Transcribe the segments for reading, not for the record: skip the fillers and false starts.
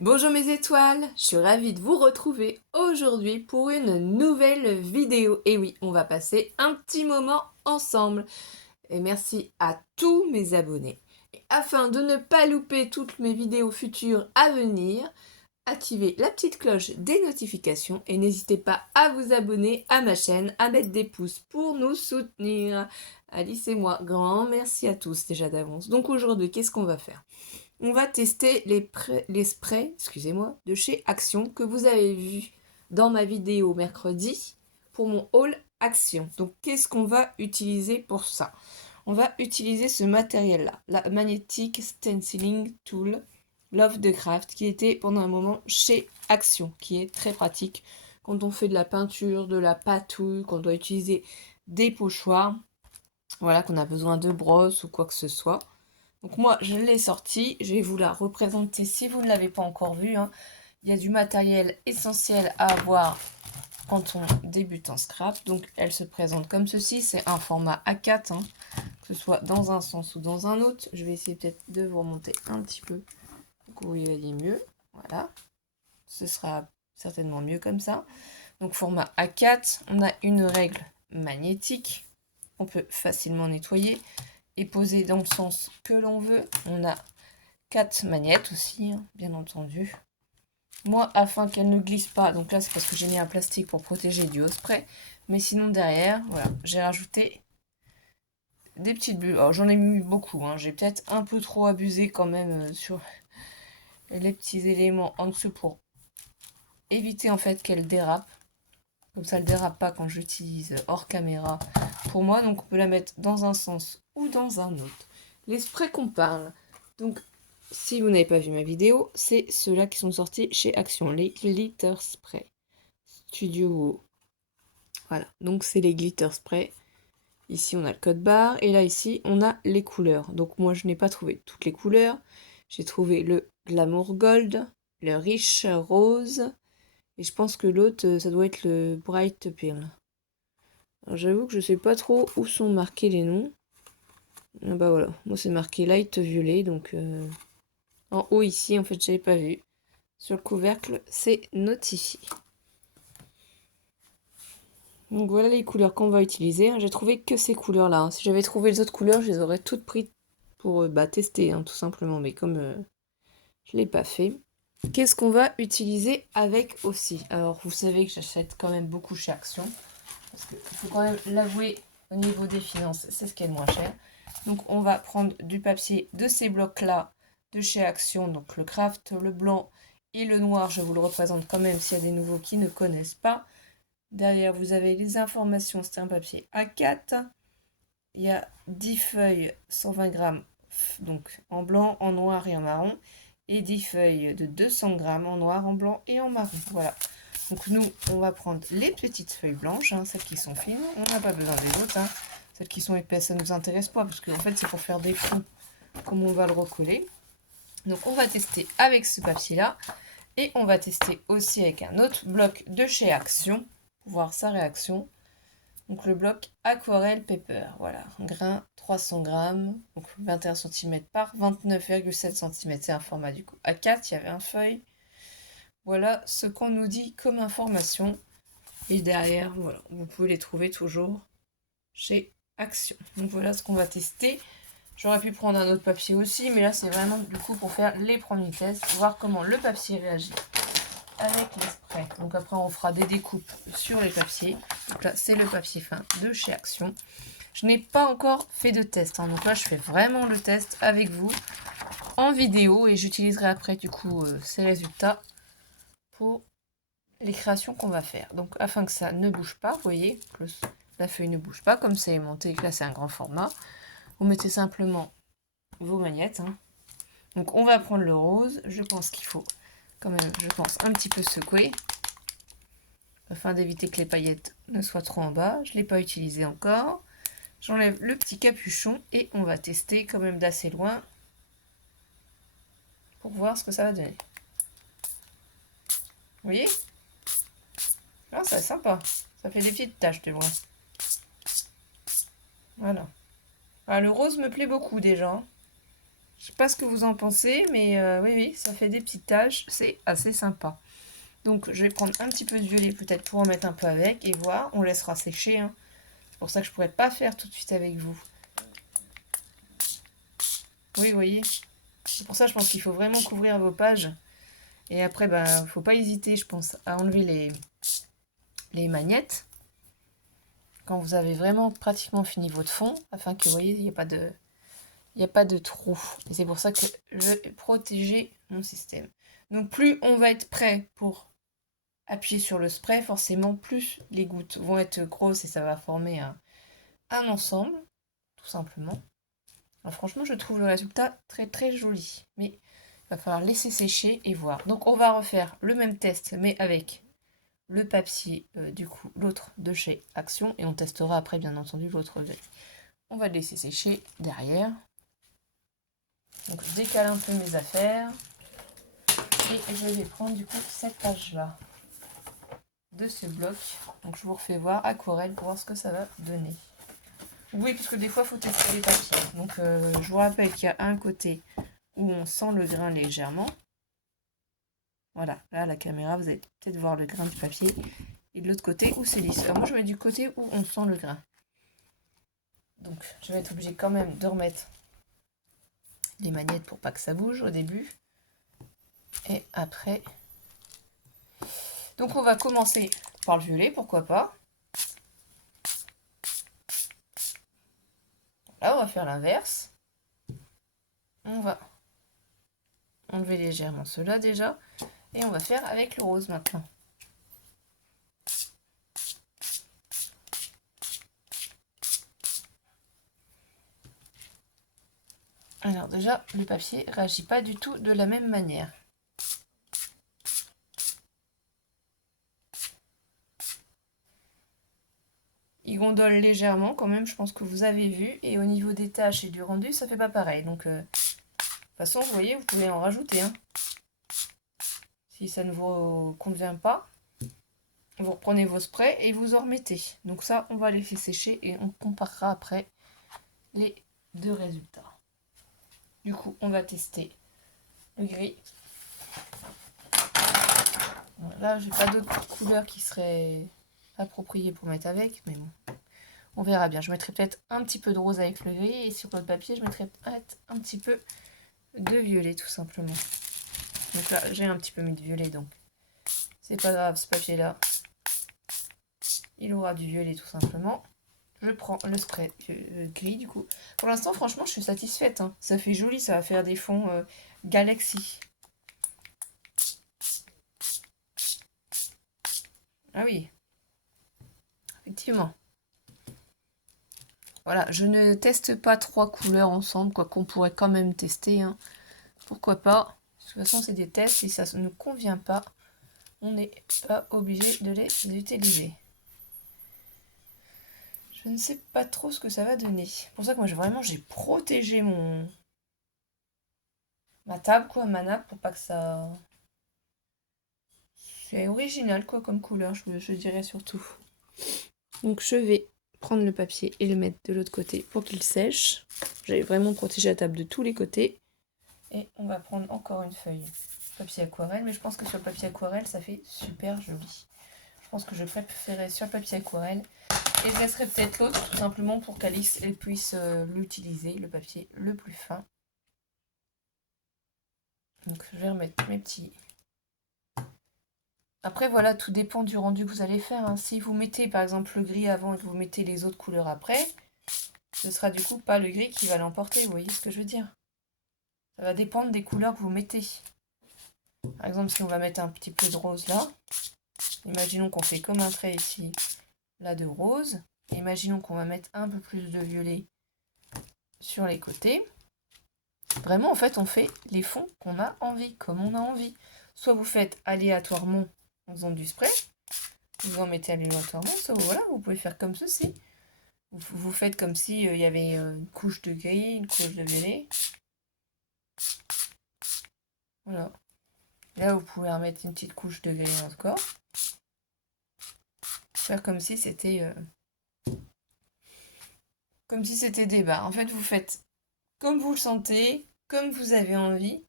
Bonjour mes étoiles, je suis ravie de vous retrouver aujourd'hui pour une nouvelle vidéo. Et oui, on va passer un petit moment ensemble. Et merci à tous mes abonnés. Et afin de ne pas louper toutes mes vidéos futures à venir, activez la petite cloche des notifications et n'hésitez pas à vous abonner à ma chaîne, à mettre des pouces pour nous soutenir. Alice et moi, grand merci à tous déjà d'avance. Donc aujourd'hui, qu'est-ce qu'on va faire? On va tester les sprays, excusez-moi, de chez Action que vous avez vu dans ma vidéo mercredi pour mon haul Action. Donc qu'est-ce qu'on va utiliser pour ça? On va utiliser ce matériel-là, la Magnetic Stenciling Tool Love the Craft, qui était pendant un moment chez Action, qui est très pratique quand on fait de la peinture, de la patouille, qu'on doit utiliser des pochoirs, voilà, qu'on a besoin de brosses ou quoi que ce soit. Donc moi, je l'ai sortie, je vais vous la représenter si vous ne l'avez pas encore vue, hein. Il y a du matériel essentiel à avoir quand on débute en scrap. Donc elle se présente comme ceci, c'est un format A4, hein, que ce soit dans un sens ou dans un autre. Je vais essayer peut-être de vous remonter un petit peu pour que vous voyez mieux. Voilà, ce sera certainement mieux comme ça. Donc format A4, on a une règle magnétique, on peut facilement nettoyer et poser dans le sens que l'on veut. On a 4 magnettes aussi, hein, bien entendu. Moi, afin qu'elle ne glisse pas, donc là c'est parce que j'ai mis un plastique pour protéger du haut spray, mais sinon derrière, voilà, j'ai rajouté des petites bulles. Alors j'en ai mis beaucoup, hein. J'ai peut-être un peu trop abusé quand même sur les petits éléments en dessous pour éviter en fait qu'elle dérape. Comme ça elle dérape pas quand j'utilise hors caméra pour moi, donc on peut la mettre dans un sens ou dans un autre. Les sprays qu'on parle, donc si vous n'avez pas vu ma vidéo, c'est ceux-là qui sont sortis chez Action, les Glitter Spray Studio. Voilà, donc c'est les Glitter Spray. Ici on a le code barre et là ici on a les couleurs. Donc moi je n'ai pas trouvé toutes les couleurs. J'ai trouvé le Glamour Gold, le Rich Rose et je pense que l'autre ça doit être le Bright Pearl. Alors j'avoue que je sais pas trop où sont marqués les noms. Ah bah voilà, moi c'est marqué Light Violet donc en haut ici en fait j'avais pas vu. Sur le couvercle c'est notifié. Donc voilà les couleurs qu'on va utiliser. J'ai trouvé que ces couleurs-là, hein. Si j'avais trouvé les autres couleurs, je les aurais toutes prises pour tester, hein, tout simplement. Mais comme je ne l'ai pas fait. Qu'est-ce qu'on va utiliser avec aussi? Alors vous savez que j'achète quand même beaucoup chez Action. Parce qu'il faut quand même l'avouer, au niveau des finances, c'est ce qui est le moins cher. Donc on va prendre du papier de ces blocs-là de chez Action. Donc le craft, le blanc et le noir. Je vous le représente quand même s'il y a des nouveaux qui ne connaissent pas. Derrière, vous avez les informations, c'est un papier A4. Il y a 10 feuilles, 120 grammes, donc en blanc, en noir et en marron. Et 10 feuilles de 200 grammes en noir, en blanc et en marron. Voilà. Donc nous, on va prendre les petites feuilles blanches, hein, celles qui sont fines. On n'a pas besoin des autres. Hein. Celles qui sont épaisses, ça ne nous intéresse pas, parce qu'en fait, c'est pour faire des fonds, comme on va le recoller. Donc on va tester avec ce papier-là. Et on va tester aussi avec un autre bloc de chez Action, pour voir sa réaction. Donc le bloc Aquarelle Paper, voilà, un grain 300 grammes, donc 21 cm par 29,7 cm. C'est un format du coup A4, il y avait un feuille. Voilà ce qu'on nous dit comme information. Et derrière, voilà, vous pouvez les trouver toujours chez Action. Donc voilà ce qu'on va tester. J'aurais pu prendre un autre papier aussi, mais là c'est vraiment du coup pour faire les premiers tests, voir comment le papier réagit avec les sprays. Donc après on fera des découpes sur les papiers. Donc là c'est le papier fin de chez Action. Je n'ai pas encore fait de test, hein. Donc là je fais vraiment le test avec vous en vidéo et j'utiliserai après du coup ces résultats pour les créations qu'on va faire. Donc afin que ça ne bouge pas, vous voyez, que la feuille ne bouge pas, comme c'est aimanté, que là c'est un grand format, vous mettez simplement vos magnettes, hein. Donc on va prendre le rose, je pense qu'il faut quand même, je pense, un petit peu secouer afin d'éviter que les paillettes ne soient trop en bas. Je ne l'ai pas utilisé encore. J'enlève le petit capuchon et on va tester quand même d'assez loin pour voir ce que ça va donner. Vous voyez? Ah, c'est sympa. Ça fait des petites taches de loin. Voilà. Ah, le rose me plaît beaucoup déjà. Je sais pas ce que vous en pensez, mais oui, oui, ça fait des petites taches. C'est assez sympa. Donc, je vais prendre un petit peu de violet peut-être pour en mettre un peu avec et voir. On laissera sécher, hein. C'est pour ça que je pourrais pas faire tout de suite avec vous. Oui, vous voyez. C'est pour ça, je pense qu'il faut vraiment couvrir vos pages. Et après, bah, faut pas hésiter, je pense, à enlever les magnettes quand vous avez vraiment pratiquement fini votre fond, afin que, vous voyez, il n'y a pas de trou. Et c'est pour ça que je vais protéger mon système. Donc, plus on va être prêt pour appuyer sur le spray, forcément, plus les gouttes vont être grosses et ça va former un ensemble, tout simplement. Alors, franchement, je trouve le résultat très très joli. Mais il va falloir laisser sécher et voir. Donc, on va refaire le même test, mais avec le papier, du coup, l'autre de chez Action. Et on testera après, bien entendu, l'autre gris. On va le laisser sécher derrière. Donc, je décale un peu mes affaires. Et je vais prendre, du coup, cette page-là de ce bloc. Donc, je vous refais voir aquarelle pour voir ce que ça va donner. Oui, parce que des fois, il faut tester les papiers. Donc, je vous rappelle qu'il y a un côté où on sent le grain légèrement. Voilà, là, la caméra, vous allez peut-être voir le grain du papier. Et de l'autre côté, où c'est lisse. Alors, moi, je mets du côté où on sent le grain. Donc, je vais être obligée quand même de remettre les magnettes pour pas que ça bouge au début. Et après... Donc, on va commencer par le violet, pourquoi pas. Là, on va faire l'inverse. On va enlever légèrement cela déjà. Et on va faire avec le rose maintenant. Alors déjà, le papier ne réagit pas du tout de la même manière. Il gondole légèrement quand même, je pense que vous avez vu. Et au niveau des taches et du rendu, ça fait pas pareil. Donc, de toute façon, vous voyez, vous pouvez en rajouter. Hein. Si ça ne vous convient pas, vous reprenez vos sprays et vous en remettez. Donc ça, on va laisser sécher et on comparera après les deux résultats. Du coup, on va tester le gris. Là, j'ai pas d'autres couleurs qui seraient appropriées pour mettre avec, mais bon. On verra bien. Je mettrai peut-être un petit peu de rose avec le gris et sur l'autre papier, je mettrai peut-être un petit peu de violet tout simplement. Donc là, j'ai un petit peu mis de violet, donc c'est pas grave, ce papier-là, il aura du violet tout simplement. Je prends le spray gris du coup. Pour l'instant, franchement, je suis satisfaite. Hein. Ça fait joli, ça va faire des fonds Galaxy. Ah oui, effectivement. Voilà, je ne teste pas 3 couleurs ensemble, quoi qu'on pourrait quand même tester. Hein. Pourquoi pas? De toute façon, c'est des tests et ça ne nous convient pas. On n'est pas obligé de les utiliser. Je ne sais pas trop ce que ça va donner. C'est pour ça que moi, vraiment, j'ai protégé ma table, quoi, ma nappe, pour pas que ça... C'est original, quoi, comme couleur, je dirais surtout. Donc, je vais prendre le papier et le mettre de l'autre côté pour qu'il sèche. J'avais vraiment protégé la table de tous les côtés. Et on va prendre encore une feuille papier aquarelle, mais je pense que sur le papier aquarelle, ça fait super joli. Je pense que je préférerais sur le papier aquarelle. Et je laisserai peut-être l'autre, tout simplement pour qu'Alice elle puisse l'utiliser, le papier le plus fin. Donc je vais remettre mes petits... Après voilà, tout dépend du rendu que vous allez faire. Hein. Si vous mettez par exemple le gris avant et que vous mettez les autres couleurs après, ce sera du coup pas le gris qui va l'emporter, vous voyez ce que je veux dire? Ça va dépendre des couleurs que vous mettez. Par exemple, si on va mettre un petit peu de rose là, imaginons qu'on fait comme un trait ici, là de rose. Imaginons qu'on va mettre un peu plus de violet sur les côtés. Vraiment, en fait, on fait les fonds qu'on a envie, comme on a envie. Soit vous faites aléatoirement en faisant du spray, vous en mettez aléatoirement, soit voilà, vous pouvez faire comme ceci. Vous faites comme si il y avait une couche de gris, une couche de violet. Voilà. Là, vous pouvez remettre une petite couche de gris encore. Faire comme si c'était des barres. En fait, vous faites comme vous le sentez. comme vous avez envie.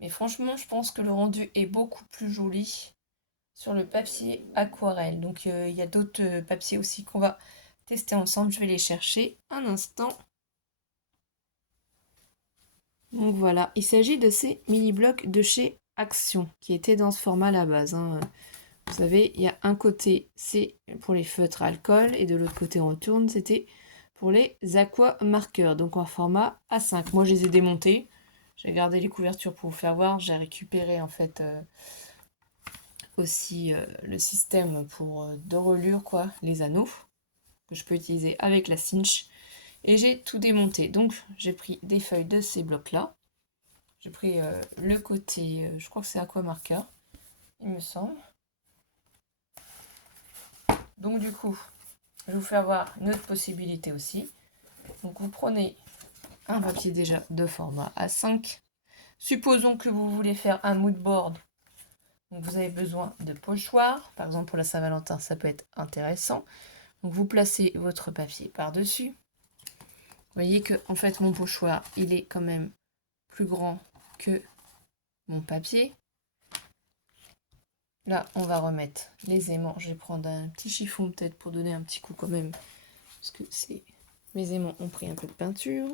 Mais franchement, je pense que le rendu est beaucoup plus joli sur le papier aquarelle. Donc il y a d'autres papiers aussi qu'on va tester ensemble. Je vais les chercher un instant. Donc voilà, il s'agit de ces mini-blocs de chez Action, qui étaient dans ce format à la base, hein. Vous savez, il y a un côté, c'est pour les feutres à alcool, et de l'autre côté, on retourne, c'était pour les aqua marqueurs, donc en format A5. Moi, je les ai démontés. J'ai gardé les couvertures pour vous faire voir. J'ai récupéré en fait aussi le système pour de relure, quoi, les anneaux, que je peux utiliser avec la cinch. Et j'ai tout démonté. Donc, j'ai pris des feuilles de ces blocs-là. J'ai pris le côté, je crois que c'est aqua marqueur, il me semble. Donc du coup, je vais vous faire voir une autre possibilité aussi. Donc vous prenez un papier déjà de format A5. Supposons que vous voulez faire un mood board. Donc vous avez besoin de pochoirs. Par exemple pour la Saint-Valentin, ça peut être intéressant. Donc vous placez votre papier par-dessus. Vous voyez que en fait mon pochoir, il est quand même plus grand que mon papier. Là, on va remettre les aimants. Je vais prendre un petit chiffon peut-être pour donner un petit coup quand même. Parce que mes aimants ont pris un peu de peinture.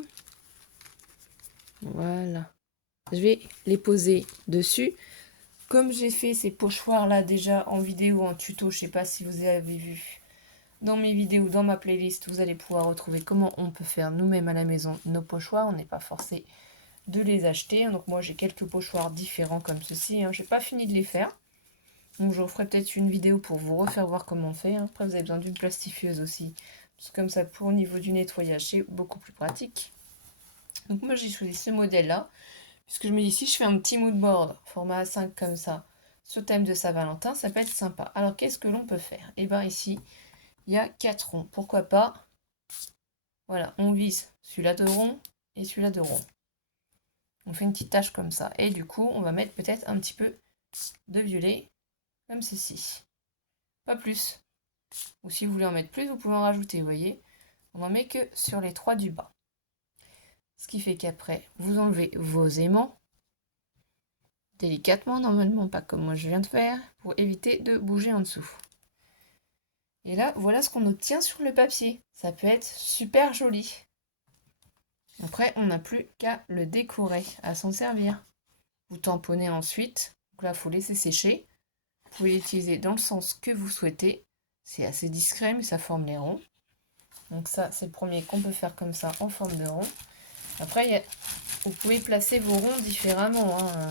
Voilà. Je vais les poser dessus. Comme j'ai fait ces pochoirs là déjà en vidéo, en tuto, je ne sais pas si vous avez vu dans mes vidéos, dans ma playlist, vous allez pouvoir retrouver comment on peut faire nous-mêmes à la maison nos pochoirs. On n'est pas forcé de les acheter. Donc moi j'ai quelques pochoirs différents comme ceci. Je n'ai pas fini de les faire. Donc je referai peut-être une vidéo pour vous refaire voir comment on fait. Après vous avez besoin d'une plastifieuse aussi. Parce que comme ça pour au niveau du nettoyage c'est beaucoup plus pratique. Donc moi j'ai choisi ce modèle-là. Puisque je me dis si je fais un petit mood board format A5 comme ça, sur thème de Saint-Valentin, ça peut être sympa. Alors qu'est-ce que l'on peut faire? Et bien ici, il y a 4 ronds. Pourquoi pas? Voilà, on vise celui-là de rond et celui-là de rond. On fait une petite tache comme ça. Et du coup, on va mettre peut-être un petit peu de violet, comme ceci. Pas plus. Ou si vous voulez en mettre plus, vous pouvez en rajouter, vous voyez. On n'en met que sur les 3 du bas. Ce qui fait qu'après, vous enlevez vos aimants. Délicatement, normalement, pas comme moi je viens de faire, pour éviter de bouger en dessous. Et là, voilà ce qu'on obtient sur le papier. Ça peut être super joli. Après, on n'a plus qu'à le décorer, à s'en servir. Vous tamponnez ensuite. Donc là, il faut laisser sécher. Vous pouvez l'utiliser dans le sens que vous souhaitez. C'est assez discret, mais ça forme les ronds. Donc ça, c'est le premier qu'on peut faire comme ça, en forme de rond. Après, vous pouvez placer vos ronds différemment, hein.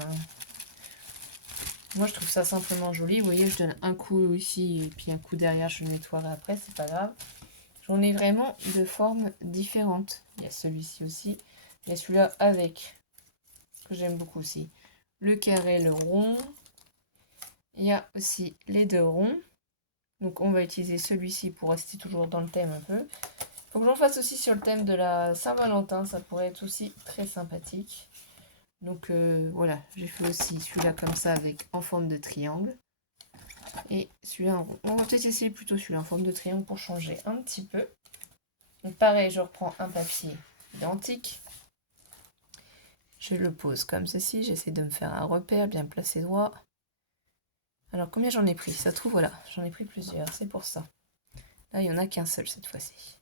Moi, je trouve ça simplement joli. Vous voyez, je donne un coup ici et puis un coup derrière, je le nettoierai après, c'est pas grave. J'en ai vraiment de formes différentes. Il y a celui-ci aussi. Il y a celui-là avec, que j'aime beaucoup aussi, le carré, le rond. Il y a aussi les 2 ronds. Donc, on va utiliser celui-ci pour rester toujours dans le thème un peu. Il faut que j'en fasse aussi sur le thème de la Saint-Valentin. Ça pourrait être aussi très sympathique. Donc voilà, j'ai fait aussi celui-là comme ça avec en forme de triangle. Et celui-là, on va peut-être essayer plutôt celui-là en forme de triangle pour changer un petit peu. Donc pareil, je reprends un papier identique. Je le pose comme ceci. J'essaie de me faire un repère, bien placé droit. Alors combien j'en ai pris? Ça se trouve, voilà, j'en ai pris plusieurs, c'est pour ça. Là, il n'y en a qu'un seul cette fois-ci.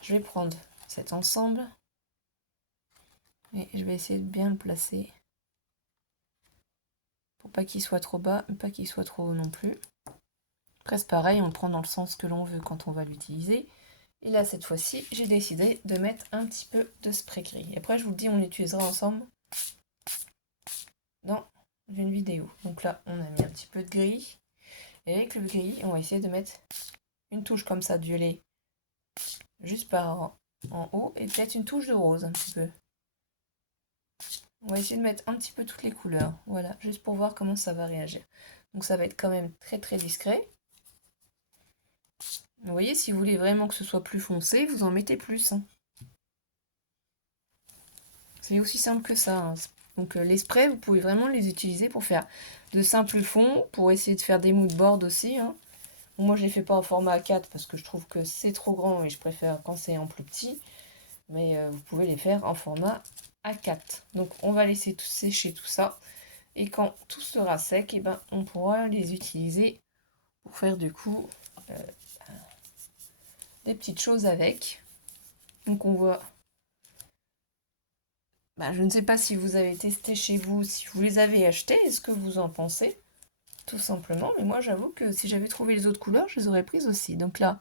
Je vais prendre cet ensemble. Et je vais essayer de bien le placer. Pour pas qu'il soit trop bas, mais pas qu'il soit trop haut non plus. Presque pareil, on le prend dans le sens que l'on veut quand on va l'utiliser. Et là, cette fois-ci, j'ai décidé de mettre un petit peu de spray gris. Et après, je vous le dis, on l'utilisera ensemble dans une vidéo. Donc là, on a mis un petit peu de gris. Et avec le gris, on va essayer de mettre une touche comme ça de violet juste par en haut. Et peut-être une touche de rose un petit peu. On va essayer de mettre un petit peu toutes les couleurs. Voilà, juste pour voir comment ça va réagir. Donc ça va être quand même très très discret. Vous voyez, si vous voulez vraiment que ce soit plus foncé, vous en mettez plus, hein. C'est aussi simple que ça, hein. Donc les sprays, vous pouvez vraiment les utiliser pour faire de simples fonds, pour essayer de faire des mood boards aussi, hein. Bon, moi, je ne les fais pas en format A4 parce que je trouve que c'est trop grand et je préfère quand c'est en plus petit. Mais vous pouvez les faire en format à 4. Donc on va laisser tout sécher tout ça. Et quand tout sera sec, et ben, on pourra les utiliser pour faire du coup des petites choses avec. Donc on voit... Bah, je ne sais pas si vous avez testé chez vous, si vous les avez achetés, est-ce que vous en pensez? Tout simplement, mais moi j'avoue que si j'avais trouvé les autres couleurs, je les aurais prises aussi. Donc là,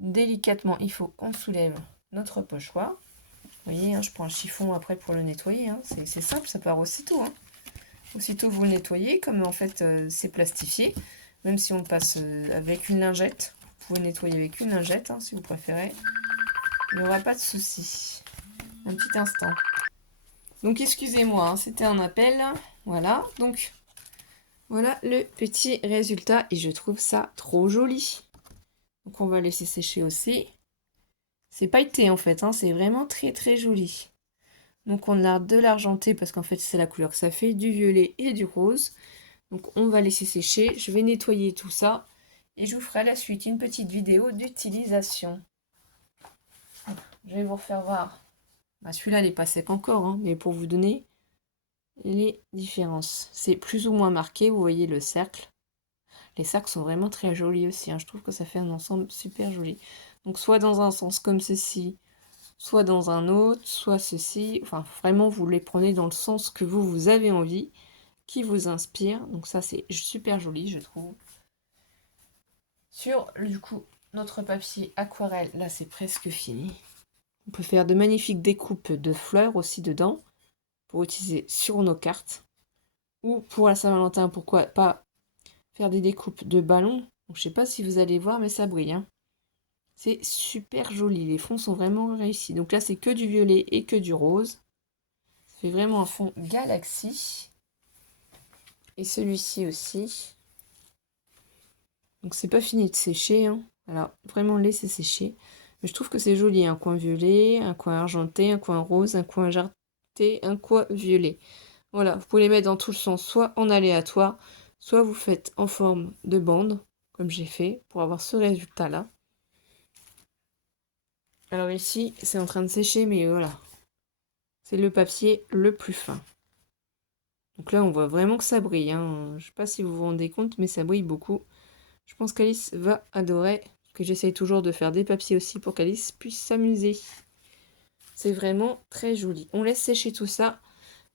délicatement, il faut qu'on soulève notre pochoir. Vous voyez, hein, je prends un chiffon après pour le nettoyer. Hein. C'est simple, ça part aussitôt. Hein. Aussitôt vous le nettoyez, comme en fait c'est plastifié, même si on le passe avec une lingette, vous pouvez nettoyer avec une lingette hein, si vous préférez. Il n'y aura pas de souci. Un petit instant. Donc excusez-moi, hein, c'était un appel. Voilà, donc voilà le petit résultat et je trouve ça trop joli. Donc on va laisser sécher aussi. C'est pailleté en fait, hein, c'est vraiment très très joli. Donc on a de l'argenté parce qu'en fait c'est la couleur que ça fait, du violet et du rose. Donc on va laisser sécher, je vais nettoyer tout ça et je vous ferai à la suite une petite vidéo d'utilisation. Je vais vous refaire voir. Bah, celui-là n'est pas sec encore, hein, mais pour vous donner les différences. C'est plus ou moins marqué, vous voyez le cercle. Les sacs sont vraiment très jolis aussi, hein. Je trouve que ça fait un ensemble super joli. Donc soit dans un sens comme ceci, soit dans un autre, soit ceci. Enfin, vraiment, vous les prenez dans le sens que vous avez envie, qui vous inspire. Donc ça, c'est super joli, je trouve. Sur, du coup, notre papier aquarelle, là, c'est presque fini. On peut faire de magnifiques découpes de fleurs aussi dedans, pour utiliser sur nos cartes. Ou pour la Saint-Valentin, pourquoi pas faire des découpes de ballons. Donc, je sais pas si vous allez voir, mais ça brille. Hein. C'est super joli. Les fonds sont vraiment réussis. Donc là, c'est que du violet et que du rose. Ça fait vraiment un fond galaxie. Et celui-ci aussi. Donc c'est pas fini de sécher. Hein. Alors, vraiment laisser sécher. Mais je trouve que c'est joli. Un coin violet, un coin argenté, un coin rose, un coin argenté, un coin violet. Voilà, vous pouvez les mettre dans tout le sens, soit en aléatoire, soit vous faites en forme de bande, comme j'ai fait, pour avoir ce résultat-là. Alors ici, c'est en train de sécher, mais voilà. C'est le papier le plus fin. Donc là, on voit vraiment que ça brille. Hein. Je ne sais pas si vous vous rendez compte, mais ça brille beaucoup. Je pense qu'Alice va adorer, que j'essaye toujours de faire des papiers aussi pour qu'Alice puisse s'amuser. C'est vraiment très joli. On laisse sécher tout ça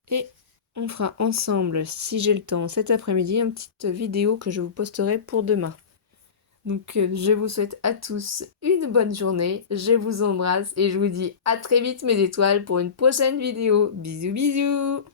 et on fera ensemble, si j'ai le temps, cet après-midi, une petite vidéo que je vous posterai pour demain. Donc je vous souhaite à tous une bonne journée, je vous embrasse et je vous dis à très vite mes étoiles pour une prochaine vidéo. Bisous bisous.